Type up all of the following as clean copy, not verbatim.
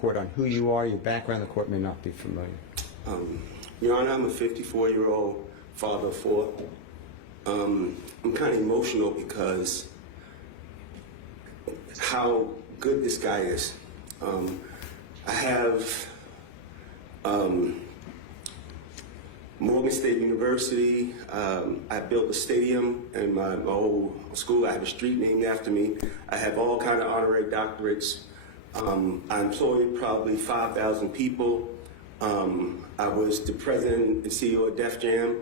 Court on who you are, your background. The court may not be familiar. Your Honor, I'm a 54-year-old father of four. I'm kind of emotional because how good this guy is. I have Morgan State University. I built a stadium in my old school. I have a street named after me. I have all kind of honorary doctorates. I employed probably 5,000 people. I was the president and CEO of Def Jam.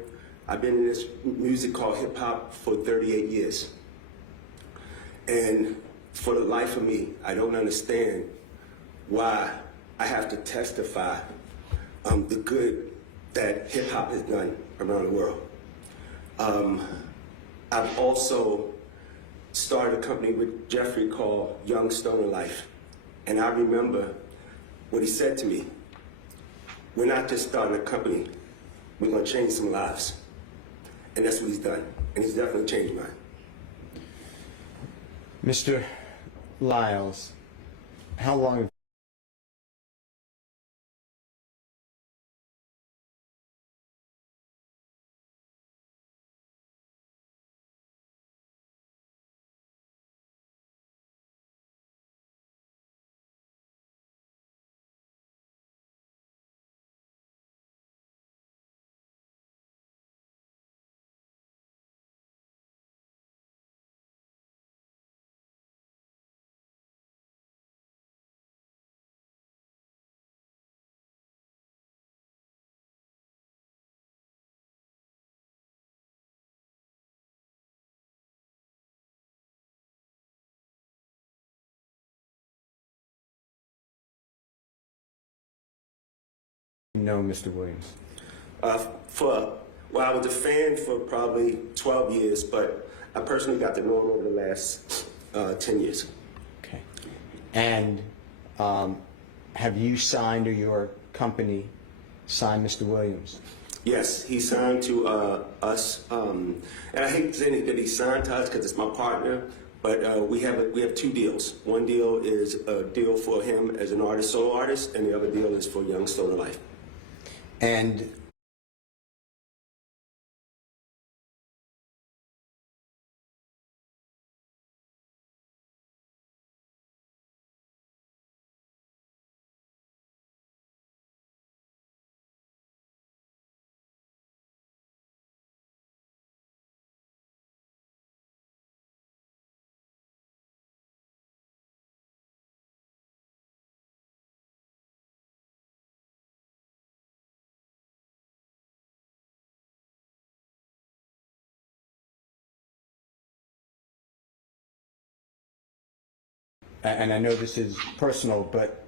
I've been in this music called hip hop for 38 years. And for the life of me, I don't understand why I have to testify the good that hip hop has done around the world. I've also started a company with Jeffrey called Young Stoner Life. And I remember what he said to me. We're not just starting a company, we're gonna change some lives. And that's what he's done. And he's definitely changed mine. Mr. Lyles, how long do you know Mr. Williams? Well, I was a fan for probably 12 years, but I personally got to know him over the last 10 years. Okay. And have you signed, or your company signed Mr. Williams? Yes, he signed to us, and I hate saying that he signed to us because it's my partner, but we have two deals. One deal is a deal for him as an artist, solo artist, and the other deal is for Young Stoner Life. And I know this is personal, but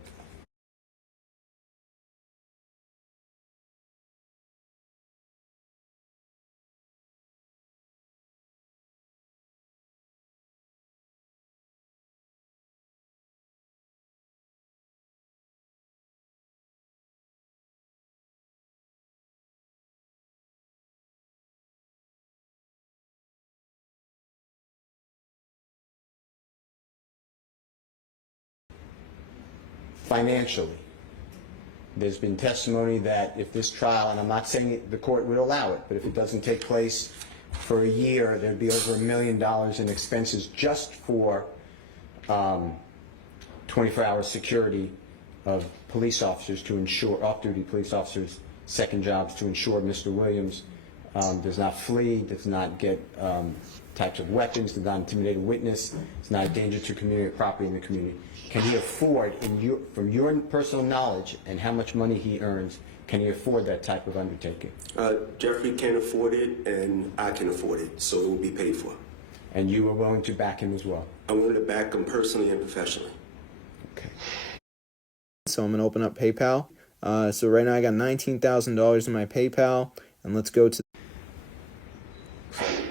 financially, there's been testimony that if this trial, and I'm not saying the court would allow it, but if it doesn't take place for a year, there'd be over $1 million in expenses just for 24-hour security of police officers to ensure, off-duty police officers' second jobs to ensure Mr. Williams does not flee, does not get types of weapons, does not intimidate a witness, is not a danger to community or property in the community. Can he afford, from your personal knowledge and how much money he earns, can he afford that type of undertaking? Jeffrey can afford it, and I can afford it, so it will be paid for. And you are willing to back him as well? I'm willing to back him personally and professionally. Okay. So I'm going to open up PayPal. So right now I got $19,000 in my PayPal, and let's go to...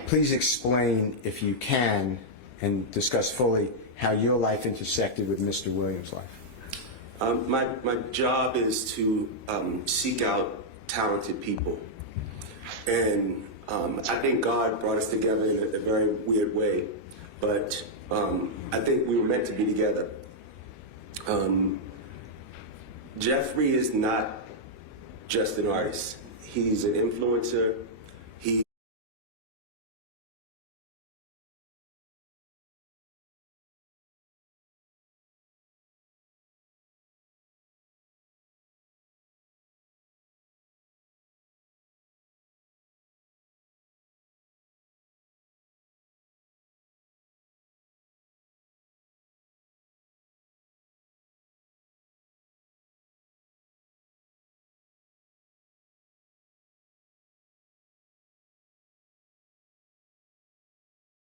Please explain, if you can, and discuss fully how your life intersected with Mr. Williams' life. My job is to seek out talented people. And I think God brought us together in a very weird way. But I think we were meant to be together. Jeffrey is not just an artist. He's an influencer. He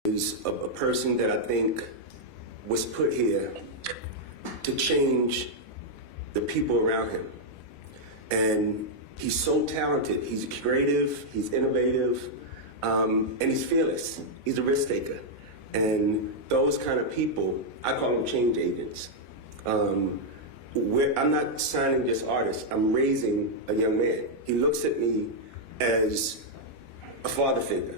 is a person that I think was put here to change the people around him. And he's so talented. He's creative, he's innovative, and he's fearless. He's a risk taker. And those kind of people, I call them change agents. I'm not signing just artists, I'm raising a young man. He looks at me as a father figure.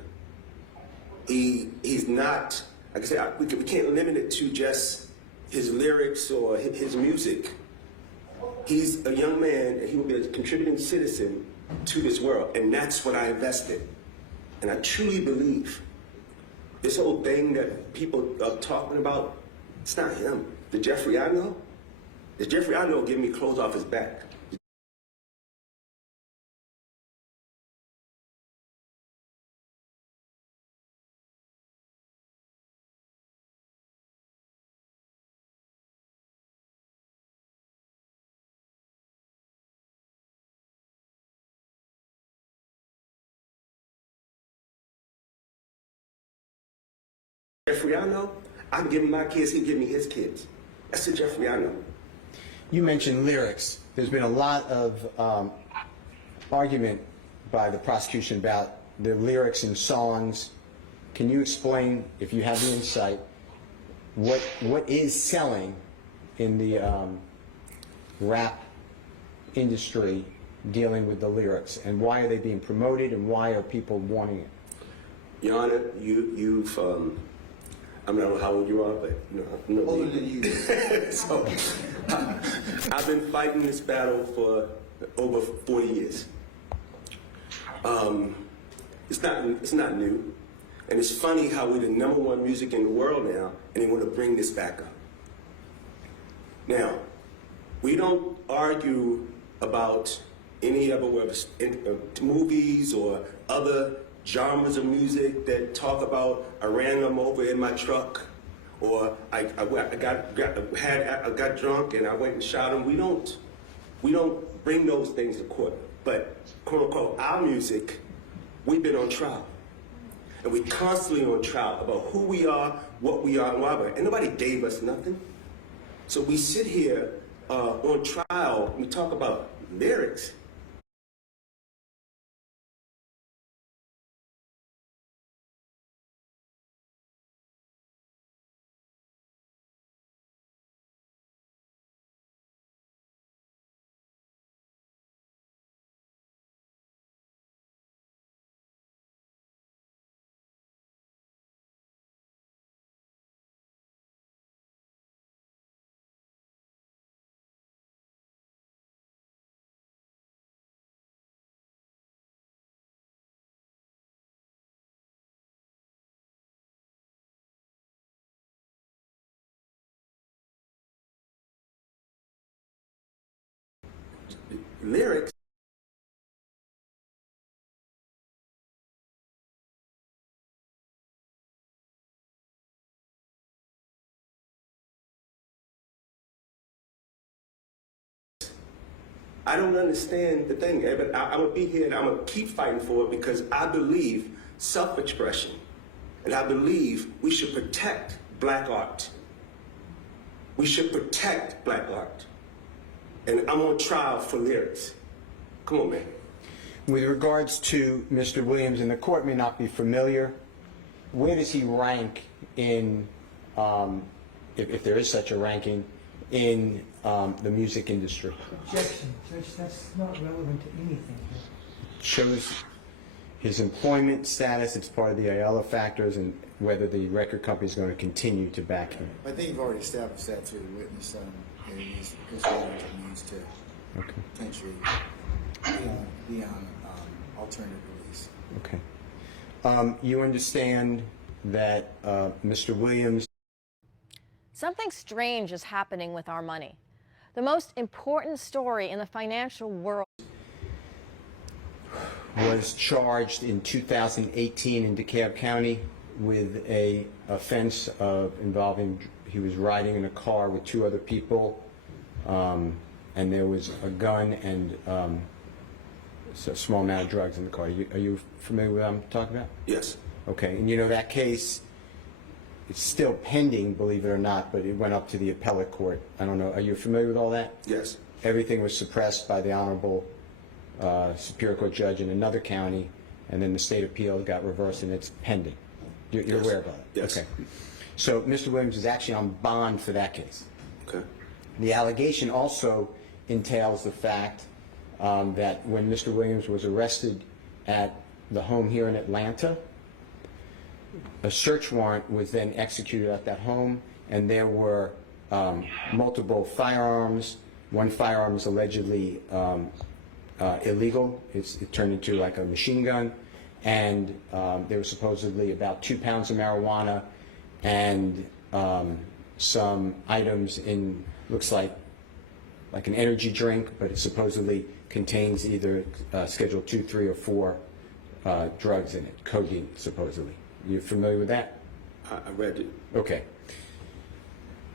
He's not, like I said, we can't limit it to just his lyrics or his music. He's a young man and he will be a contributing citizen to this world, and that's what I invest in. And I truly believe this whole thing that people are talking about, it's not him. The Jeffrey I know give me clothes off his back. Jeffrey I know, I'm giving my kids, he give me his kids. That's the Jeffrey I know. You mentioned lyrics. There's been a lot of argument by the prosecution about the lyrics in songs. Can you explain, if you have the insight, what is selling in the rap industry dealing with the lyrics, and why are they being promoted, and why are people wanting it? Your Honor, you've I don't know how old you are, but you know, Older than you. So I've been fighting this battle for over 40 years. It's not new, and it's funny how we're the #1 music in the world now, and they want to bring this back up. Now, we don't argue about any other movies or other genres of music that talk about I ran them over in my truck, or I got drunk and I went and shot him. We don't bring those things to court. But quote unquote our music, we've been on trial, and we constantly on trial about who we are, what we are, and why we're. And nobody gave us nothing. So we sit here on trial. We talk about lyrics. Lyrics. I don't understand the thing, but I'm gonna be here and I'm gonna keep fighting for it because I believe self-expression, and I believe we should protect black art. We should protect black art. And I'm on trial for lyrics. Come on, man. With regards to Mr. Williams, and the court may not be familiar, where does he rank in, if there is such a ranking, in the music industry? Objection, Judge, that's not relevant to anything. Shows his employment status, it's part of the Ayala factors, and whether the record company is going to continue to back him. I think you've already established that through the witness, and he's considered to means to Okay. potentially be on alternative release. Okay. You understand that Mr. Williams Something strange is happening with our money. The most important story in the financial world was charged in 2018 in DeKalb County with a offense of involving, he was riding in a car with two other people, and there was a gun and a small amount of drugs in the car. Are you familiar with what I'm talking about? Yes. Okay, and you know that case, it's still pending, believe it or not, but it went up to the appellate court. I don't know, are you familiar with all that? Yes. Everything was suppressed by the Honorable Superior Court judge in another county, and then the state appeal got reversed and it's pending. You're Yes. aware of that? Yes. Okay. So Mr. Williams is actually on bond for that case. Okay. The allegation also entails the fact that when Mr. Williams was arrested at the home here in Atlanta, a search warrant was then executed at that home, and there were multiple firearms. One firearm is allegedly illegal. It turned into like a machine gun, and there was supposedly about 2 pounds of marijuana and some items in, looks like an energy drink, but it supposedly contains either Schedule 2, 3, or 4 drugs in it, codeine supposedly. You familiar with that? I read it. Okay.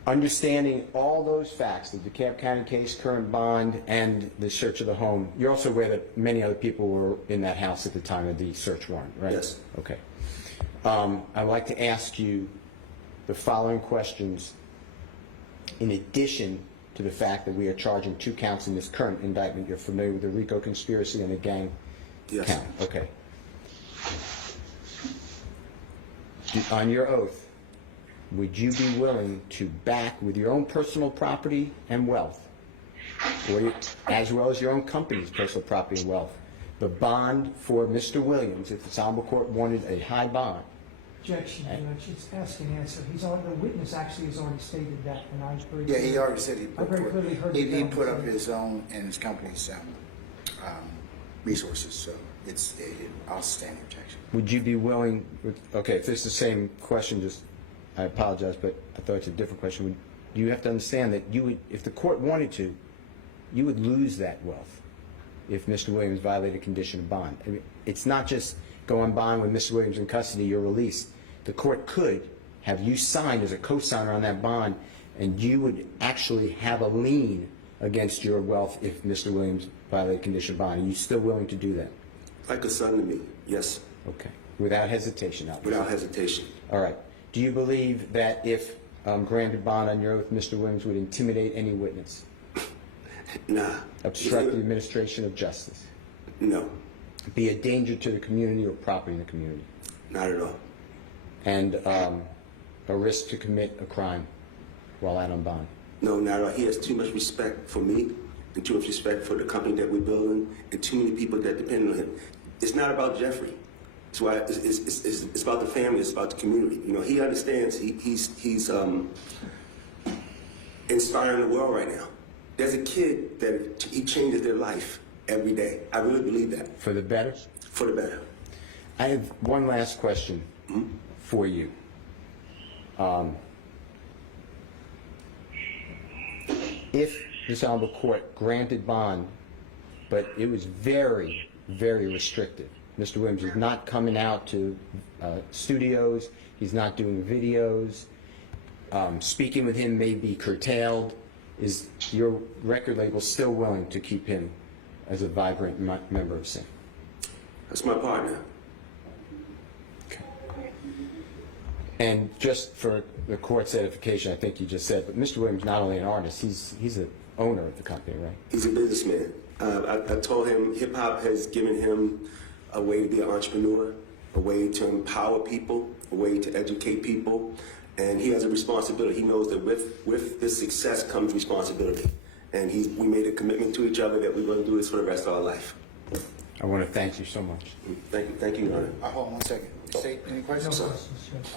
Understanding all those facts, the DeKalb County case, current bond, and the search of the home, you're also aware that many other people were in that house at the time of the search warrant, right? Yes. Okay. I'd like to ask you the following questions in addition to the fact that we are charging 2 counts in this current indictment. You're familiar with the RICO conspiracy and the gang Yes. count? Okay. On your oath, would you be willing to back with your own personal property and wealth, as well as your own company's personal property and wealth, the bond for Mr. Williams if the Honorable Court wanted a high bond? Objection, Judge, it's ask and answer. The witness actually has already stated that, and I very Yeah, he already said I very clearly heard he the put up gentleman say his own and his company's resources, so I'll stand the objection. Would you be willing, okay, if it's the same question, just, I apologize, but I thought it's a different question. You have to understand that you would, if the court wanted to, you would lose that wealth if Mr. Williams violated condition of bond. I mean, it's not just go on bond with Mr. Williams in custody, you're released. The court could have you signed as a co-signer on that bond, and you would actually have a lien against your wealth if Mr. Williams violated condition of bond. Are you still willing to do that? Like a son to me. Yes. Okay. Without hesitation, obviously. Without hesitation. All right. Do you believe that if granted bond on your oath, Mr. Williams would intimidate any witness? Nah. Obstruct the administration of justice? No. Be a danger to the community or property in the community? Not at all. And a risk to commit a crime while out on bond? No, not at all. He has too much respect for me and too much respect for the company that we're building and too many people that depend on him. It's not about Jeffrey. It's why it's about the family. It's about the community. You know, he understands. He's inspiring the world right now. There's a kid that he changes their life every day. I really believe that. For the better? For the better. I have one last question for you. If this Honorable Court granted bond, but it was very, very restrictive. Mr. Williams is not coming out to studios. He's not doing videos. Speaking with him may be curtailed. Is your record label still willing to keep him as a vibrant member of SIN? That's my partner. Okay. And just for the court's edification, I think you just said, but Mr. Williams is not only an artist, he's an owner of the company, right? He's a businessman. I told him hip-hop has given him a way to be an entrepreneur, a way to empower people, a way to educate people, and he has a responsibility. He knows that with this success comes responsibility, and we made a commitment to each other that we're going to do this for the rest of our life. I want to thank you so much. Thank you, Your Honor. Hold on one second. Say any No questions? questions, Judge.